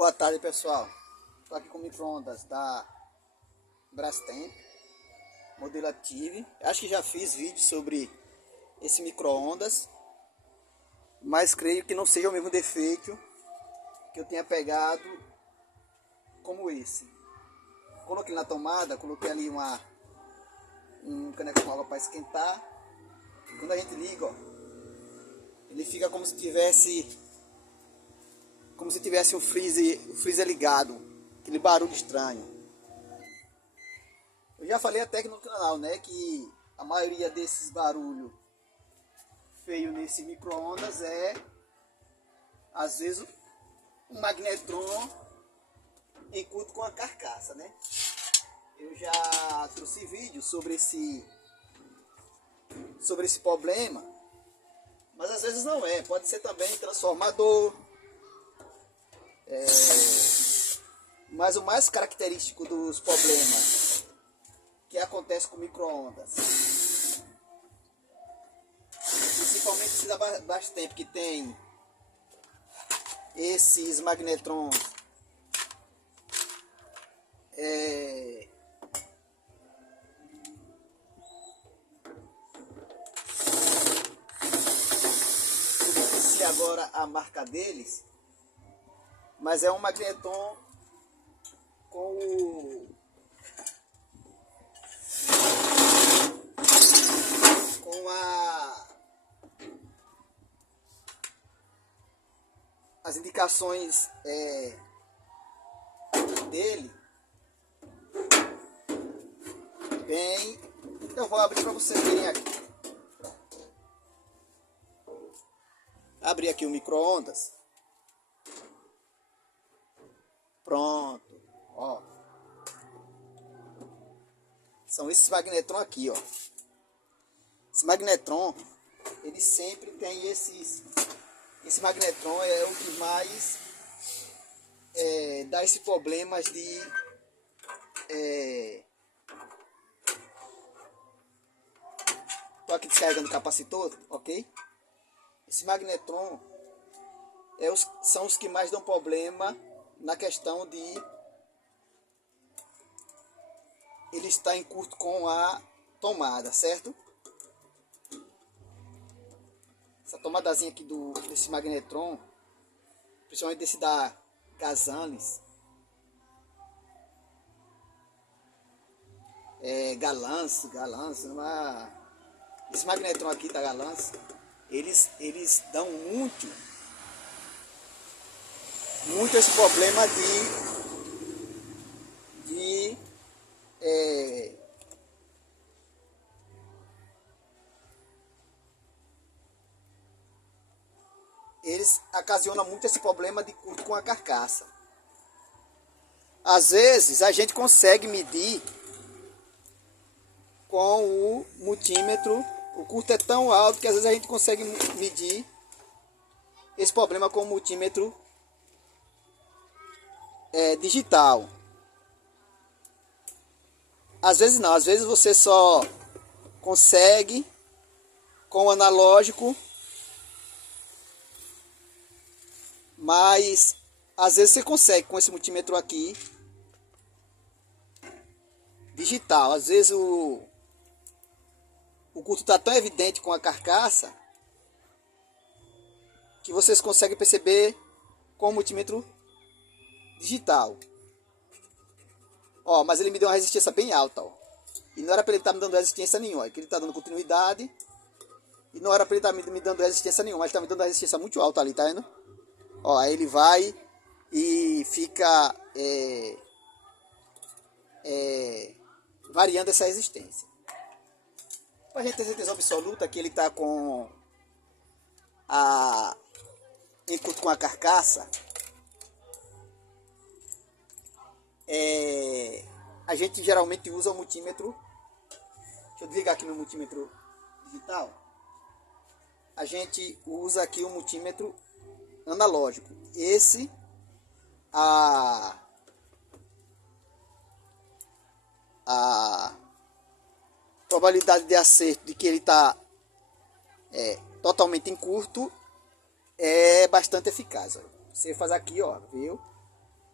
Boa tarde, pessoal. Estou aqui com o micro-ondas da Brastemp, modelo Active. Acho que já fiz vídeo sobre esse micro-ondas, mas creio que não seja o mesmo defeito que eu tenha pegado como esse. Coloquei na tomada, coloquei ali um caneco com água para esquentar. Quando a gente liga, ó, ele fica como se tivesse o freezer ligado, aquele barulho estranho. Eu já falei até aqui no canal, né, que a maioria desses barulhos feio nesse micro-ondas é, às vezes, um magnetron em curto com a carcaça, né? Eu já trouxe vídeo sobre esse problema, mas às vezes não é. Pode ser também transformador. Mas o mais característico dos problemas que acontece com micro-ondas, principalmente esse da Brastemp, que tem esses magnetrons se agora a marca deles, mas é um magnetron com as indicações dele bem. Eu vou abrir para vocês verem aqui. Abrir aqui o micro-ondas. Pronto, ó. São esses magnetrons aqui, ó. Esse magnetron, ele sempre tem esse magnetron é o que mais dá esses problemas de tô aqui descarregando o capacitor, ok? Esse magnetron são os que mais dão problema na questão de ele estar em curto com a tomada, certo? Essa tomadazinha aqui desse magnetron, principalmente desse da Gazanes, Galance, esse magnetron aqui da Galance, eles dão muito esse problema eles ocasionam muito esse problema de curto com a carcaça. Às vezes a gente consegue medir com o multímetro. O curto é tão alto que às vezes a gente consegue medir esse problema com o multímetro digital. Às vezes não, às vezes você só consegue com o analógico, mas às vezes você consegue com esse multímetro aqui digital. Às vezes o curto está tão evidente com a carcaça que vocês conseguem perceber com o multímetro digital. Ó, mas ele me deu uma resistência bem alta, ó. E não era para ele estar me dando resistência nenhuma, é que ele está dando continuidade. E não era para ele estar me dando resistência nenhuma, mas está me dando uma resistência muito alta ali, tá vendo? Ó, aí ele vai e fica variando essa resistência. Para a gente ter certeza absoluta que ele está com em curto com a carcaça, a gente geralmente usa o multímetro. Deixa eu desligar aqui meu multímetro digital. A gente usa aqui o multímetro analógico. Esse a probabilidade de acerto de que ele está totalmente em curto é bastante eficaz. Ó. Você faz aqui, ó, viu?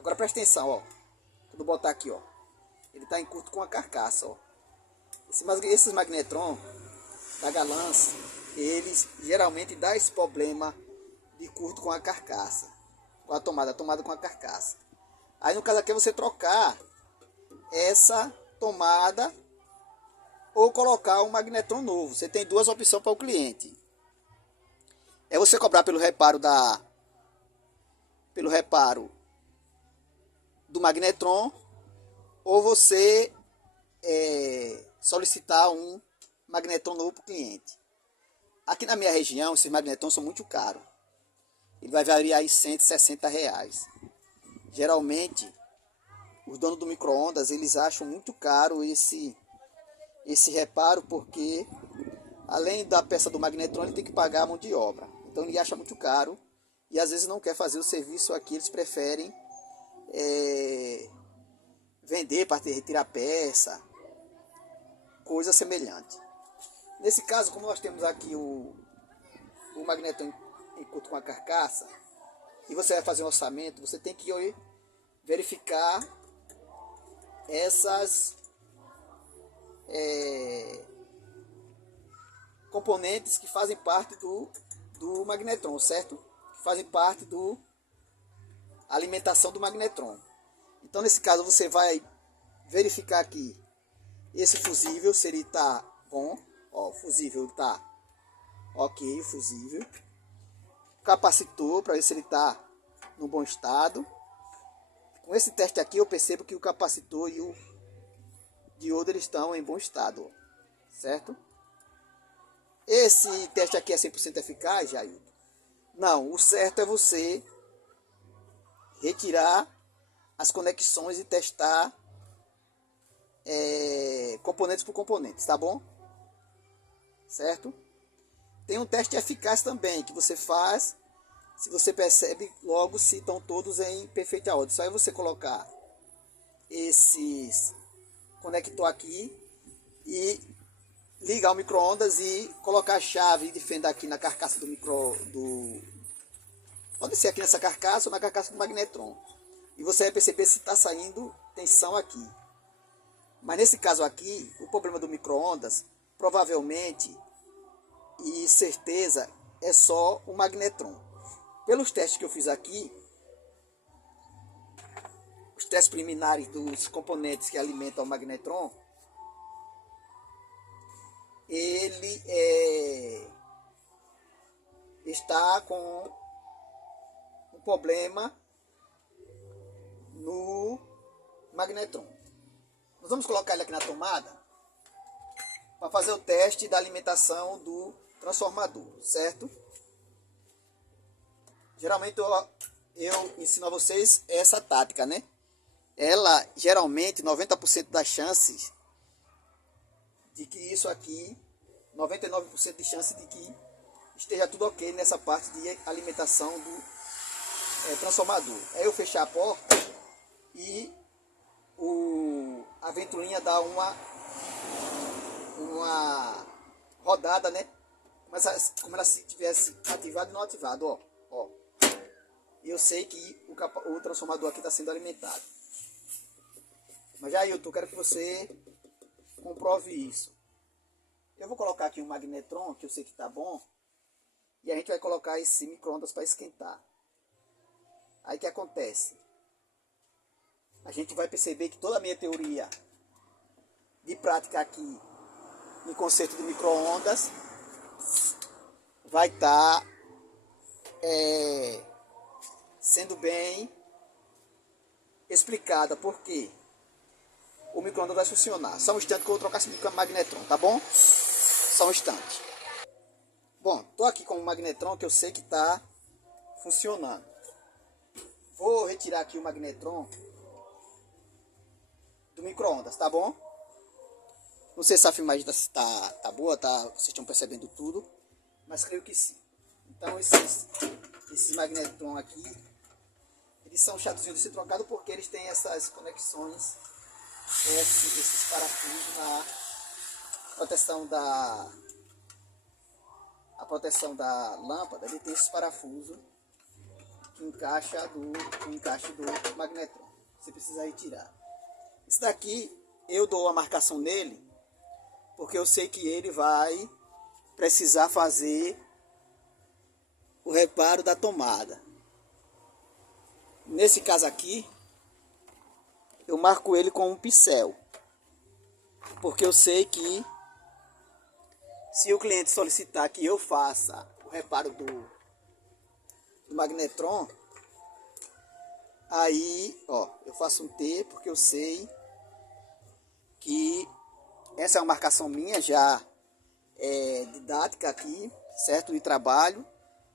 Agora presta atenção, ó. Quando eu botar aqui, ó. Ele tá em curto com a carcaça, ó. Esses magnetron da Galance, eles geralmente dão esse problema de curto com a carcaça. Com a tomada com a carcaça. Aí no caso aqui é você trocar essa tomada ou colocar um magnetron novo. Você tem duas opções para o cliente. É você cobrar pelo reparo do magnetron, ou você solicitar um magnetron novo para o cliente. Aqui na minha região, esses magnetrons são muito caros. Ele vai variar em R$160. Geralmente, os donos do micro-ondas, eles acham muito caro esse reparo, porque além da peça do magnetron, ele tem que pagar a mão de obra. Então ele acha muito caro e às vezes não quer fazer o serviço aqui, eles preferem vender para retirar peça, coisa semelhante. Nesse caso, como nós temos aqui o magnetron em curto com a carcaça, e você vai fazer um orçamento, você tem que verificar essas componentes que fazem parte do magnetron, certo? Que fazem parte da alimentação do magnetron. Então nesse caso você vai verificar aqui esse fusível, se ele está bom. Ó, o fusível está ok, o fusível. O capacitor, para ver se ele está no bom estado. Com esse teste aqui eu percebo que o capacitor e o diodo eles estão em bom estado, certo? Esse teste aqui é 100% eficaz, Jailton? Não, o certo é você retirar as conexões e testar componentes por componentes, tá bom? Certo? Tem um teste eficaz também que você faz, se você percebe logo se estão todos em perfeita ordem. Só é você colocar esses conector aqui e ligar o micro-ondas e colocar a chave de fenda aqui na carcaça pode ser aqui nessa carcaça ou na carcaça do magnetron. E você vai perceber se está saindo tensão aqui. Mas nesse caso aqui, o problema do micro-ondas, provavelmente e certeza, é só o magnetron. Pelos testes que eu fiz aqui, os testes preliminares dos componentes que alimentam o magnetron, ele está com um problema no magnetron. Nós vamos colocar ele aqui na tomada para fazer o teste da alimentação do transformador, certo? Geralmente eu ensino a vocês essa tática, né? Ela, geralmente, 90% das chances de que isso aqui, 99% de chance de que esteja tudo ok nessa parte de alimentação do transformador. É eu fechar a porta e a ventoinha dá uma rodada, né? Como ela se tivesse ativado e não ativado, ó. Eu sei que o transformador aqui está sendo alimentado. Mas já eu quero que você comprove isso. Eu vou colocar aqui um magnetron, que eu sei que está bom. E a gente vai colocar esse micro-ondas para esquentar. Aí o que acontece? A gente vai perceber que toda a minha teoria de prática aqui em conceito de micro-ondas vai estar sendo bem explicada. Por quê? O micro-ondas vai funcionar. Só um instante que eu vou trocar esse magnetron, tá bom? Só um instante. Bom, tô aqui com o magnetron que eu sei que tá funcionando. Vou retirar aqui o magnetron do micro-ondas, tá bom? Não sei se a filmagem tá boa, vocês estão percebendo tudo, mas creio que sim. Então esses magnetron aqui, eles são chatozinhos de ser trocado porque eles têm essas conexões, esses parafusos na proteção da lâmpada. Ele tem esses parafusos que encaixa o encaixe do magnetron. Você precisa retirar. Esse daqui eu dou a marcação nele, porque eu sei que ele vai precisar fazer o reparo da tomada. Nesse caso aqui, eu marco ele com um pincel, porque eu sei que se o cliente solicitar que eu faça o reparo do magnetron, aí, ó, eu faço um T, porque eu sei que essa é uma marcação minha já didática aqui, certo? De trabalho,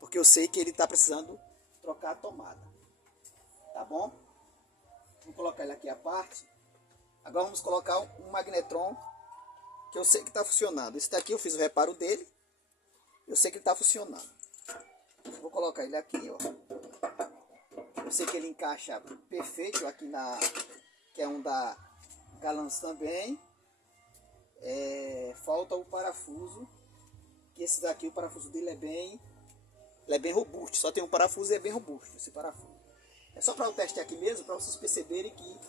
porque eu sei que ele está precisando trocar a tomada, tá bom? Vou colocar ele aqui à parte. Agora vamos colocar um magnetron que eu sei que está funcionando. Esse daqui eu fiz o reparo dele, eu sei que ele está funcionando. Vou colocar ele aqui, ó. Eu sei que ele encaixa perfeito aqui que é um da Galans também. Falta o parafuso, que esse daqui, o parafuso dele é bem robusto. Só tem um parafuso e é bem robusto esse parafuso. É só para o teste aqui mesmo, para vocês perceberem que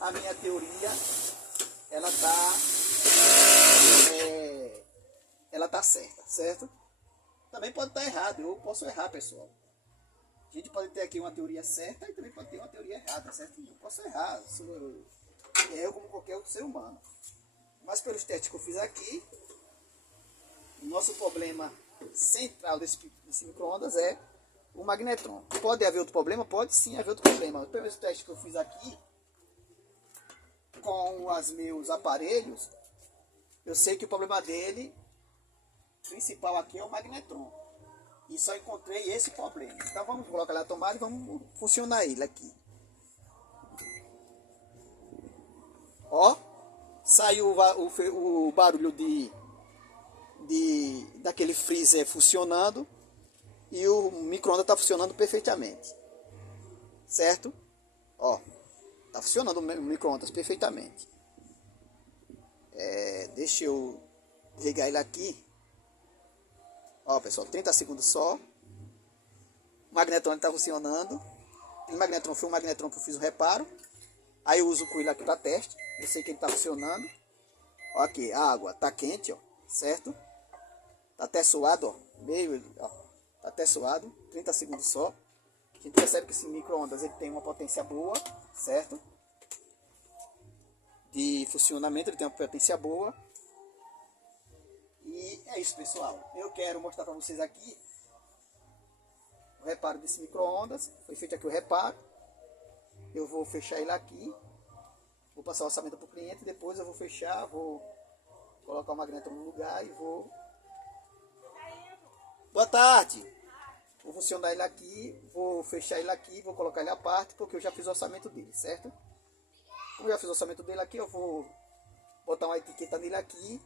a minha teoria ela tá certa, certo? Também pode estar errado, eu posso errar, pessoal. A gente pode ter aqui uma teoria certa e também pode ter uma teoria errada, certo? Eu posso errar, eu como qualquer outro ser humano. Mas pelos testes que eu fiz aqui, o nosso problema central desse micro-ondas é o magnetron. Pode haver outro problema? Pode sim haver outro problema. Pelos testes que eu fiz aqui, com os meus aparelhos, eu sei que o problema dele principal aqui é o magnetron. E só encontrei esse problema. Então vamos colocar ele na tomada e vamos funcionar ele aqui. Ó, saiu o barulho daquele freezer funcionando e o micro-ondas está funcionando perfeitamente, certo? Ó, tá funcionando o micro-ondas perfeitamente. Deixa eu ligar ele aqui. Ó, pessoal, 30 segundos só. O magnetron está funcionando. O magnetron foi um magnetron que eu fiz o reparo. Aí eu uso com ele aqui para teste. Eu sei que ele está funcionando. Ó, aqui, a água tá quente, ó, certo? Tá até suado, ó. Ó, tá até suado. 30 segundos só. A gente percebe que esse micro-ondas ele tem uma potência boa, certo? De funcionamento, ele tem uma potência boa. E é isso, pessoal. Eu quero mostrar para vocês aqui o reparo desse micro-ondas. Foi feito aqui o reparo. Eu vou fechar ele aqui. Vou passar o orçamento para o cliente. Depois eu vou fechar. Vou colocar o magnetron no lugar e vou... Boa tarde! Vou funcionar ele aqui. Vou fechar ele aqui. Vou colocar ele à parte porque eu já fiz o orçamento dele, certo? Como eu já fiz o orçamento dele aqui, eu vou botar uma etiqueta nele aqui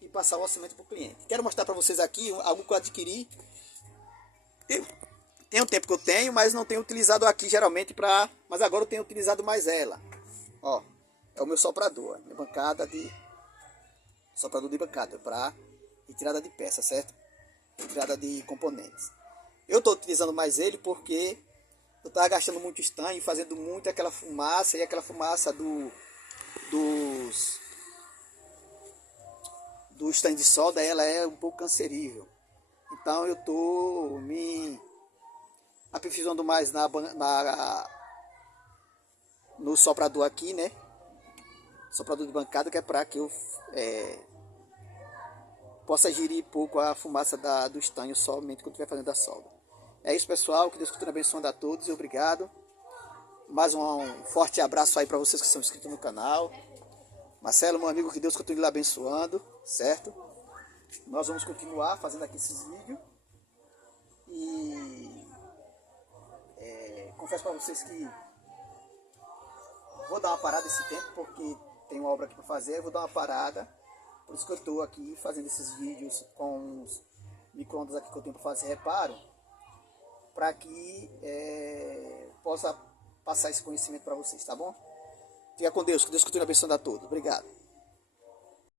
e passar o orçamento para o cliente. Quero mostrar para vocês aqui algo que eu adquiri. Tem um tempo que eu tenho, mas não tenho utilizado aqui geralmente mas agora eu tenho utilizado mais ela. Ó, é o meu soprador, minha bancada de soprador de bancada para retirada de peça, certo? Retirada de componentes. Eu estou utilizando mais ele porque eu estava gastando muito estanho, fazendo muito aquela fumaça, e aquela fumaça do estanho de solda, ela é um pouco cancerível. Então eu estou me aperfeiçoando mais no soprador aqui, né? Soprador de bancada, que é para que eu possa gerir pouco a fumaça do estanho somente quando estiver fazendo a solda. É isso, pessoal. Que Deus continue abençoando a todos e obrigado. Mais um forte abraço aí para vocês que são inscritos no canal. Marcelo, meu amigo, que Deus continue lhe abençoando, certo? Nós vamos continuar fazendo aqui esses vídeos. E confesso para vocês que vou dar uma parada esse tempo, porque tem uma obra aqui para fazer. Eu vou dar uma parada. Por isso que eu estou aqui fazendo esses vídeos com os micro-ondas aqui que eu tenho para fazer reparo, para que possa passar esse conhecimento para vocês, tá bom? Fica com Deus, que Deus continue abençoando a todos. Obrigado.